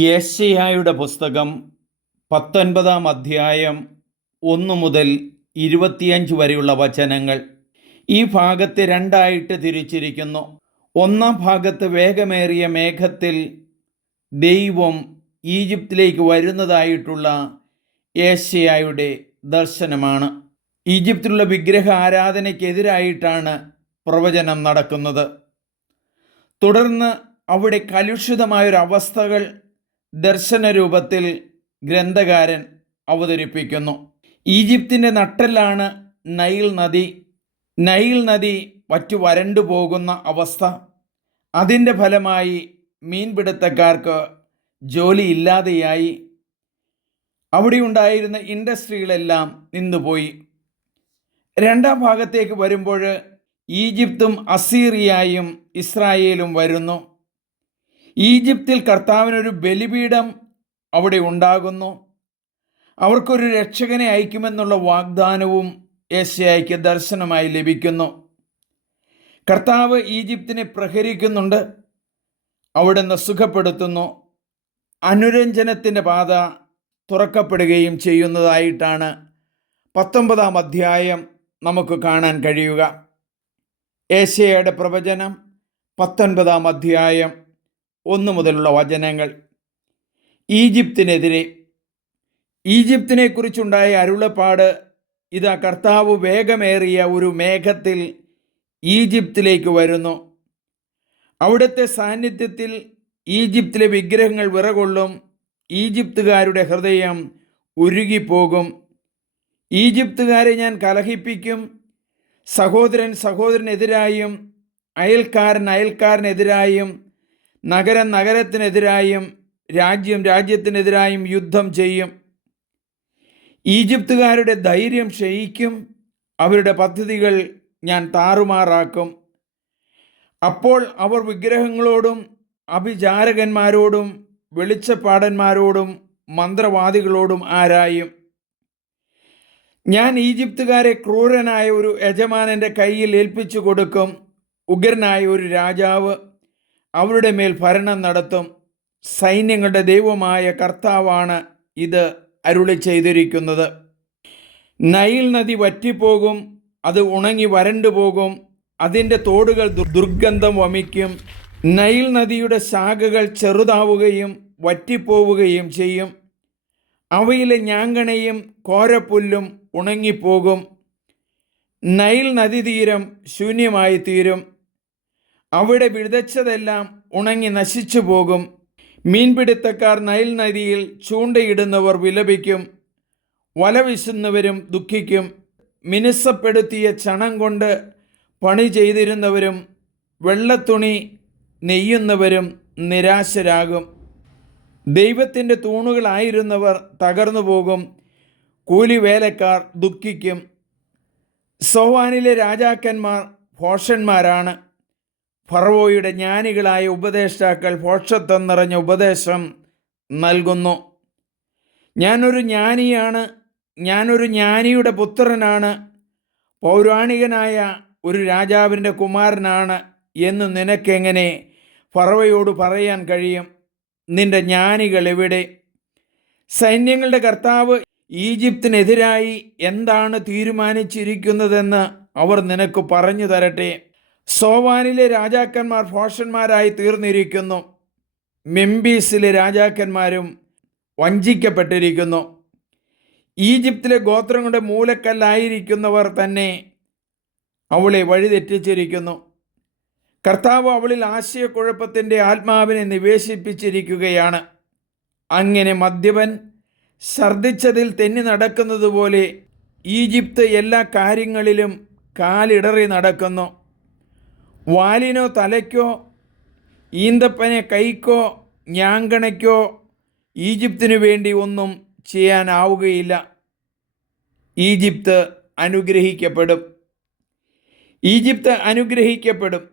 യേശയ്യായുടെ പുസ്തകം പത്തൊൻപതാം അധ്യായം ഒന്ന് മുതൽ ഇരുപത്തിയഞ്ച് വരെയുള്ള വചനങ്ങൾ ഈ ഭാഗത്ത് രണ്ടായിട്ട് തിരിച്ചിരിക്കുന്നു. ഒന്നാം ഭാഗത്ത് വേഗമേറിയ മേഘത്തിൽ ദൈവം ഈജിപ്തിലേക്ക് വരുന്നതായിട്ടുള്ള യേശയായുടെ ദർശനമാണ്. ഈജിപ്തിലുള്ള വിഗ്രഹ ആരാധനയ്ക്കെതിരായിട്ടാണ് പ്രവചനം നടക്കുന്നത്. തുടർന്ന് അവിടെ കലുഷിതമായൊരവസ്ഥകൾ ദർശനരൂപത്തിൽ ഗ്രന്ഥകാരൻ അവതരിപ്പിക്കുന്നു. ഈജിപ്തിന്റെ നട്ടലാണ് നൈൽ നദി. നൈൽ നദി വറ്റു വരണ്ടു പോകുന്ന അവസ്ഥ. അതിന്റെ ഫലമായി മീൻപിടുത്തക്കാർക്ക് ജോലി ഇല്ലാതെയായി അവിടെ ഉണ്ടായിരുന്ന ഇൻഡസ്ട്രികളെല്ലാം നിന്നുപോയി. രണ്ടാം ഭാഗത്തേക്ക് വരുമ്പോൾ ഈജിപ്തും അസീറിയായും ഇസ്രായേലും വരുന്നു. ഈജിപ്തിൽ കർത്താവിനൊരു ബലിപീഠം അവിടെ ഉണ്ടാകുന്നു. അവർക്കൊരു രക്ഷകനെ അയക്കുമെന്നുള്ള വാഗ്ദാനവും ഏഷ്യയ്ക്ക് ദർശനമായി ലഭിക്കുന്നു. കർത്താവ് ഈജിപ്തിനെ പ്രഹരിക്കുന്നുണ്ട്. അവിടുന്ന് സുഖപ്പെടുത്തുന്നു. അനുരഞ്ജനത്തിന്റെ പാത തുറക്കപ്പെടുകയും ചെയ്യുന്നതായിട്ടാണ് പത്തൊമ്പതാം അധ്യായം നമുക്ക് കാണാൻ കഴിയുക. ഏഷ്യയുടെ പ്രവചനം പത്തൊൻപതാം അധ്യായം ഒന്ന് മുതലുള്ള വചനങ്ങൾ. ഈജിപ്തിനെതിരെ. ഈജിപ്തിനെക്കുറിച്ചുണ്ടായ അരുളപ്പാട് ഇതാ കർത്താവ് വേഗമേറിയ ഒരു മേഘത്തിൽ ഈജിപ്തിലേക്ക് വരുന്നു. അവിടുത്തെ സാന്നിധ്യത്തിൽ ഈജിപ്തിലെ വിഗ്രഹങ്ങൾ വിറകൊള്ളും. ഈജിപ്തുകാരുടെ ഹൃദയം ഉരുകിപ്പോകും. ഈജിപ്തുകാരെ ഞാൻ കലഹിപ്പിക്കും. സഹോദരൻ സഹോദരനെതിരായും അയൽക്കാരൻ അയൽക്കാരനെതിരായും നഗരം നഗരത്തിനെതിരായും രാജ്യം രാജ്യത്തിനെതിരായും യുദ്ധം ചെയ്യും. ഈജിപ്തുകാരുടെ ധൈര്യം ക്ഷയിക്കും. അവരുടെ പദ്ധതികൾ ഞാൻ താറുമാറാക്കും. അപ്പോൾ അവർ വിഗ്രഹങ്ങളോടും അഭിചാരകന്മാരോടും വെളിച്ചപ്പാടന്മാരോടും മന്ത്രവാദികളോടും ആരായും. ഞാൻ ഈജിപ്തുകാരെ ക്രൂരനായ ഒരു യജമാനന്റെ കയ്യിൽ ഏൽപ്പിച്ചു കൊടുക്കും. ഉഗ്രനായ ഒരു രാജാവ് അവരുടെ മേൽ ഭരണം നടത്തും. സൈന്യങ്ങളുടെ ദൈവമായ കർത്താവാണ് ഇത് അരുളി ചെയ്തിരിക്കുന്നത്. നൈൽ നദി വറ്റിപ്പോകും അത് ഉണങ്ങി വരണ്ടു പോകും അതിന്റെ തോടുകൾ ദുർഗന്ധം വമിക്കും. നൈൽ നദിയുടെ ശാഖകൾ ചെറുതാവുകയും വറ്റിപ്പോവുകയും ചെയ്യും. അവയിലെ ഞാങ്കണയും കോരപ്പുല്ലും ഉണങ്ങിപ്പോകും. നൈൽ നദീതീരം ശൂന്യമായി തീരും അവിടെ വിതച്ചതെല്ലാം ഉണങ്ങി നശിച്ചു പോകും. മീൻപിടുത്തക്കാർ നൈൽ നദിയിൽ ചൂണ്ടയിടുന്നവർ വിലപിക്കും. വല വീശുന്നവരും ദുഃഖിക്കും. മിനുസപ്പെടുത്തിയ ചണം കൊണ്ട് പണി ചെയ്തിരുന്നവരും വെള്ളത്തുണി നെയ്യുന്നവരും നിരാശരാകും. ദൈവത്തിന്റെ തൂണുകളായിരുന്നവർ തകർന്നു പോകും. കൂലിവേലക്കാർ ദുഃഖിക്കും. സോവാനിലെ രാജാക്കന്മാർ ഭോഷന്മാരാണ്. ഫറവോയുടെ ജ്ഞാനികളായ ഉപദേഷ്ടാക്കൾ ഭോഷത്വം നിറഞ്ഞ ഉപദേശം നൽകുന്നു. ഞാനൊരു ജ്ഞാനിയാണ് ഞാനൊരു ജ്ഞാനിയുടെ പുത്രനാണ് പൗരാണികനായ ഒരു രാജാവിന്റെ കുമാരനാണ് എന്ന് നിനക്കെങ്ങനെ ഫറവയോട് പറയാൻ കഴിയും? നിന്റെ ജ്ഞാനികൾ എവിടെ? സൈന്യങ്ങളുടെ കർത്താവ് ഈജിപ്തിനെതിരായി എന്താണ് തീരുമാനിച്ചിരിക്കുന്നതെന്ന് അവർ നിനക്ക് പറഞ്ഞു തരട്ടെ. സോവാനിലെ രാജാക്കന്മാർ ഭോഷന്മാരായി തീർന്നിരിക്കുന്നു. മെമ്പീസിലെ രാജാക്കന്മാരും വഞ്ചിക്കപ്പെട്ടിരിക്കുന്നു. ഈജിപ്തിലെ ഗോത്രങ്ങളുടെ മൂലക്കല്ലായിരിക്കുന്നവർ തന്നെ അവളെ വഴിതെറ്റിച്ചിരിക്കുന്നു. കർത്താവ് അവളിൽ ആശയക്കുഴപ്പത്തിന്റെ ആത്മാവിനെ നിവേശിപ്പിച്ചിരിക്കുകയാണ്. അങ്ങനെ മദ്യപൻ ഛർദ്ദിച്ചതിൽ തെന്നി നടക്കുന്നതുപോലെ ഈജിപ്ത് എല്ലാ കാര്യങ്ങളിലും കാലിടറി നടക്കുന്നു. വാലിനോ തലയ്ക്കോ ഈന്തപ്പനെ കൈക്കോ ഞാങ്കണയ്ക്കോ ഈജിപ്തിനു വേണ്ടി ഒന്നും ചെയ്യാനാവുകയില്ല. ഈജിപ്ത് അനുഗ്രഹിക്കപ്പെടും. ഈജിപ്ത് അനുഗ്രഹിക്കപ്പെടും.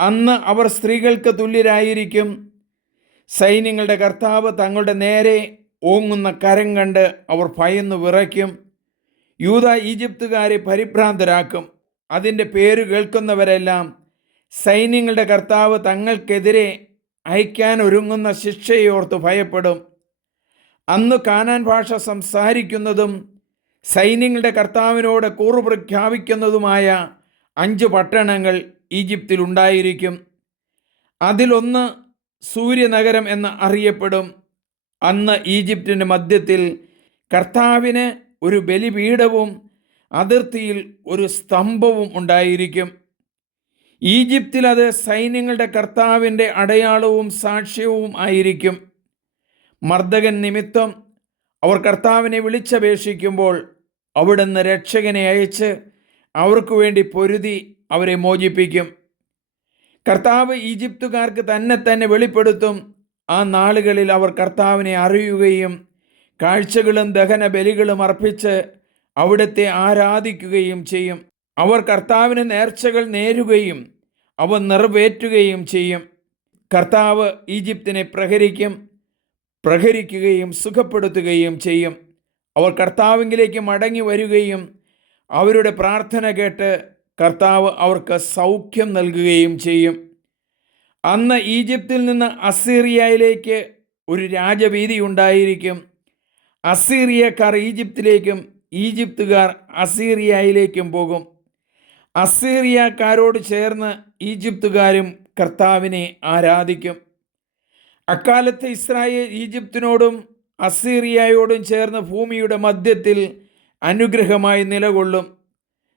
അന്ന് അവർ സ്ത്രീകൾക്ക് തുല്യരായിരിക്കും. സൈന്യങ്ങളുടെ കർത്താവ് തങ്ങളുടെ നേരെ ഓങ്ങുന്ന കരം കണ്ട് അവർ ഭയന്ന് വിറയ്ക്കും. യൂത ഈജിപ്തുകാരെ പരിഭ്രാന്തരാക്കും. അതിന്റെ പേര് കേൾക്കുന്നവരെല്ലാം സൈന്യങ്ങളുടെ കർത്താവ് തങ്ങൾക്കെതിരെ അയക്കാൻ ഒരുങ്ങുന്ന ശിക്ഷയോർത്ത് ഭയപ്പെടും. അന്ന് കാനാൻ ഭാഷ സംസാരിക്കുന്നതും സൈന്യങ്ങളുടെ കർത്താവിനോട് കൂറു പ്രഖ്യാപിക്കുന്നതുമായ അഞ്ച് പട്ടണങ്ങൾ ഈജിപ്തിലുണ്ടായിരിക്കും അതിലൊന്ന് സൂര്യനഗരം എന്ന് അറിയപ്പെടും. അന്ന് ഈജിപ്തിന്റെ മധ്യത്തിൽ കർത്താവിന് ഒരു ബലിപീഠവും അതിർത്തിയിൽ ഒരു സ്തംഭവും ഉണ്ടായിരിക്കും. ഈജിപ്തിൽ അത് സൈന്യങ്ങളുടെ കർത്താവിന്റെ അടയാളവും സാക്ഷ്യവും ആയിരിക്കും. മർദ്ദകൻ നിമിത്തം അവർ കർത്താവിനെ വിളിച്ചപേക്ഷിക്കുമ്പോൾ അവിടുന്ന് രക്ഷകനെ അയച്ച് അവർക്കു വേണ്ടി പൊരുതി അവരെ മോചിപ്പിക്കും. കർത്താവ് ഈജിപ്തുകാർക്ക് തന്നെ തന്നെ വെളിപ്പെടുത്തും. ആ നാളുകളിൽ അവർ കർത്താവിനെ അറിയുകയും കാഴ്ചകളും ദഹന ബലികളും അർപ്പിച്ച് അവിടുത്തെ ആരാധിക്കുകയും ചെയ്യും. അവർ കർത്താവിന് നേർച്ചകൾ നേരുകയും അവ നിറവേറ്റുകയും ചെയ്യും. കർത്താവ് ഈജിപ്തിനെ പ്രഹരിക്കും പ്രഹരിക്കുകയും സുഖപ്പെടുത്തുകയും ചെയ്യും. അവർ കർത്താവിങ്കിലേക്ക് മടങ്ങി വരികയും അവരുടെ പ്രാർത്ഥന കേട്ട് കർത്താവ് അവർക്ക് സൗഖ്യം നൽകുകയും ചെയ്യും. അന്ന് ഈജിപ്തിൽ നിന്ന് അസീറിയയിലേക്ക് ഒരു രാജവീതി ഉണ്ടായിരിക്കും. അസീറിയക്കാർ ഈജിപ്തിലേക്കും ഈജിപ്തുകാർ അസീറിയയിലേക്കും പോകും. അസീറിയക്കാരോട് ചേർന്ന് ഈജിപ്തുകാരും കർത്താവിനെ ആരാധിക്കും. അക്കാലത്ത് ഇസ്രായേൽ ഈജിപ്തിനോടും അസീറിയയോടും ചേർന്ന് ഭൂമിയുടെ മധ്യത്തിൽ അനുഗ്രഹമായി നിലകൊള്ളും.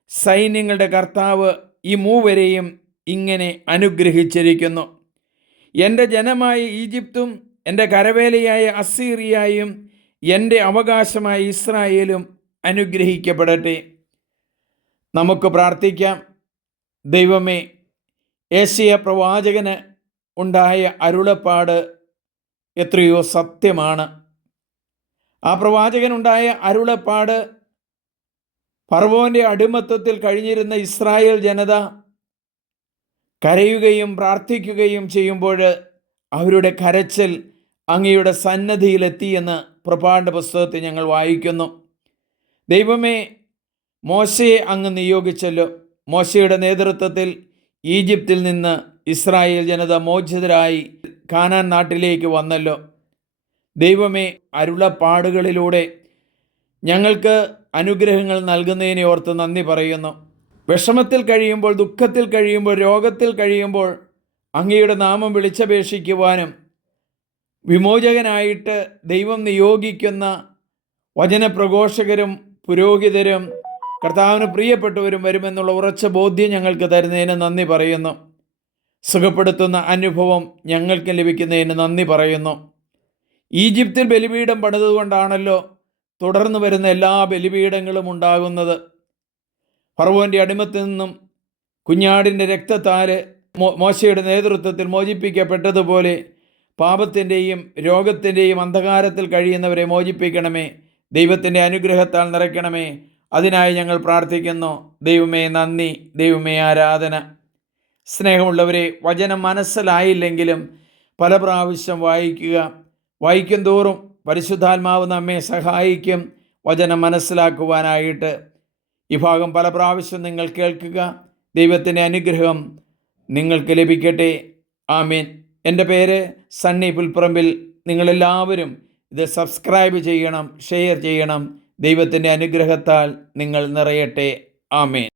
സൈന്യങ്ങളുടെ കർത്താവ് ഈ മൂവരെയും ഇങ്ങനെ അനുഗ്രഹിച്ചിരിക്കുന്നു. എന്റെ ജനമായ ഈജിപ്തും എന്റെ കരവേലയായ അസീറിയായും എന്റെ അവകാശമായ ഇസ്രായേലും അനുഗ്രഹിക്കപ്പെടട്ടെ. നമുക്ക് പ്രാർത്ഥിക്കാം. ദൈവമേ ഏഷ്യ പ്രവാചകന് ഉണ്ടായ അരുളപ്പാട് എത്രയോ സത്യമാണ്. ആ പ്രവാചകനുണ്ടായ അരുളപ്പാട് ഫർവോന്റെ അടിമത്തത്തിൽ കഴിഞ്ഞിരുന്ന ഇസ്രായേൽ ജനത കരയുകയും പ്രാർത്ഥിക്കുകയും ചെയ്യുമ്പോൾ അവരുടെ കരച്ചൽ അങ്ങയുടെ സന്നദ്ധിയിലെത്തിയെന്ന് പ്രഭാണ്ട പുസ്തകത്തിൽ ഞങ്ങൾ വായിക്കുന്നു. ദൈവമേ മോശയെ അങ്ങ് നിയോഗിച്ചല്ലോ. മോശയുടെ നേതൃത്വത്തിൽ ഈജിപ്തിൽ നിന്ന് ഇസ്രായേൽ ജനത മോചിതരായി കാനാൻ നാട്ടിലേക്ക് വന്നല്ലോ. ദൈവമേ അരുളപ്പാടുകളിലൂടെ ഞങ്ങൾക്ക് അനുഗ്രഹങ്ങൾ നൽകുന്നതിനെ ഓർത്ത് നന്ദി പറയുന്നു. വിഷമത്തിൽ കഴിയുമ്പോൾ ദുഃഖത്തിൽ കഴിയുമ്പോൾ രോഗത്തിൽ കഴിയുമ്പോൾ അങ്ങയുടെ നാമം വിളിച്ചപേക്ഷിക്കുവാനും വിമോചകനായിട്ട് ദൈവം നിയോഗിക്കുന്ന വചനപ്രഘോഷകരും പുരോഹിതരും കർത്താവിന് പ്രിയപ്പെട്ടവരും വരുമെന്നുള്ള ഉറച്ച ബോധ്യം ഞങ്ങൾക്ക് തരുന്നതിന് നന്ദി പറയുന്നു. സുഖപ്പെടുത്തുന്ന അനുഭവം ഞങ്ങൾക്ക് ലഭിക്കുന്നതിന് നന്ദി പറയുന്നു. ഈജിപ്തിൽ ബലിപീഠം പണിതുകൊണ്ടാണല്ലോ തുടർന്ന് വരുന്ന എല്ലാ ബലിപീഠങ്ങളും ഉണ്ടാകുന്നത്. ഫറവോന്റെ അടിമത്തിൽ നിന്നും കുഞ്ഞാടിന്റെ രക്തത്താൽ മോശയുടെ നേതൃത്വത്തിൽ മോചിപ്പിക്കപ്പെട്ടതുപോലെ പാപത്തിന്റെയും രോഗത്തിന്റെയും അന്ധകാരത്തിൽ കഴിയുന്നവരെ മോചിപ്പിക്കണമേ. ദൈവത്തിന്റെ അനുഗ്രഹത്താൽ നിറയ്ക്കണമേ. അതിനായി ഞങ്ങൾ പ്രാർത്ഥിക്കുന്നു. ദൈവമേ നന്ദി. ദൈവമേ ആരാധന. സ്നേഹമുള്ളവരെ വചനം മനസ്സിലായില്ലെങ്കിലും പല പ്രാവശ്യം വായിക്കുക. വായിക്കും തോറും പരിശുദ്ധാത്മാവ് നമ്മെ സഹായിക്കും. വചനം മനസ്സിലാക്കുവാനായിട്ട്. ഈ ഭാഗം പല പ്രാവശ്യം നിങ്ങൾ കേൾക്കുക. ദൈവത്തിന്റെ അനുഗ്രഹം നിങ്ങൾക്ക് ലഭിക്കട്ടെ. ആമീൻ. എന്റെ പേര് സണ്ണി പുൽപ്പറമ്പിൽ. നിങ്ങളെല്ലാവരും ഇത് സബ്സ്ക്രൈബ് ചെയ്യണം ഷെയർ ചെയ്യണം. ദൈവത്തിന്റെ അനുഗ്രഹത്താൽ നിങ്ങൾ നിറയട്ടെ. ആമേൻ.